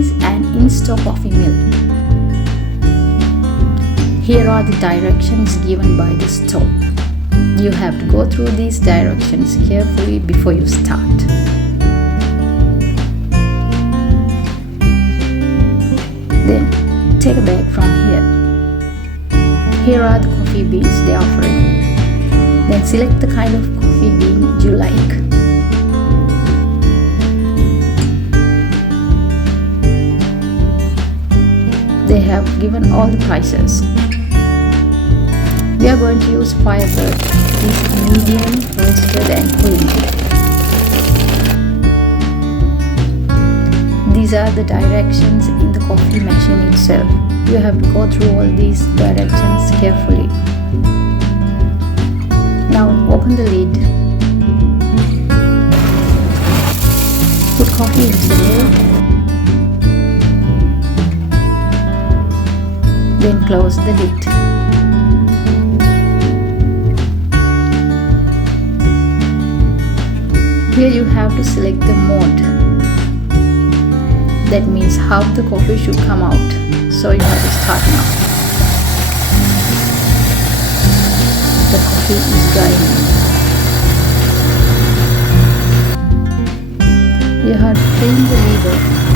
is an in-store coffee mill. Here are the directions given by the store. You have to go through these directions carefully before you start. Then take a bag from here. Here are the coffee beans they are offering. Then select the kind of coffee bean you like. They have given all the prices. We are going to use Firebird. This is medium, roasted and creamy. These are the directions in the coffee machine itself. You have to go through all these directions carefully. Now open the lid. Put coffee into the mill. Then close the lid. Here you have to select the mode. That means how the coffee should come out. So you have to start now. The coffee is drying. You have to turn the lever.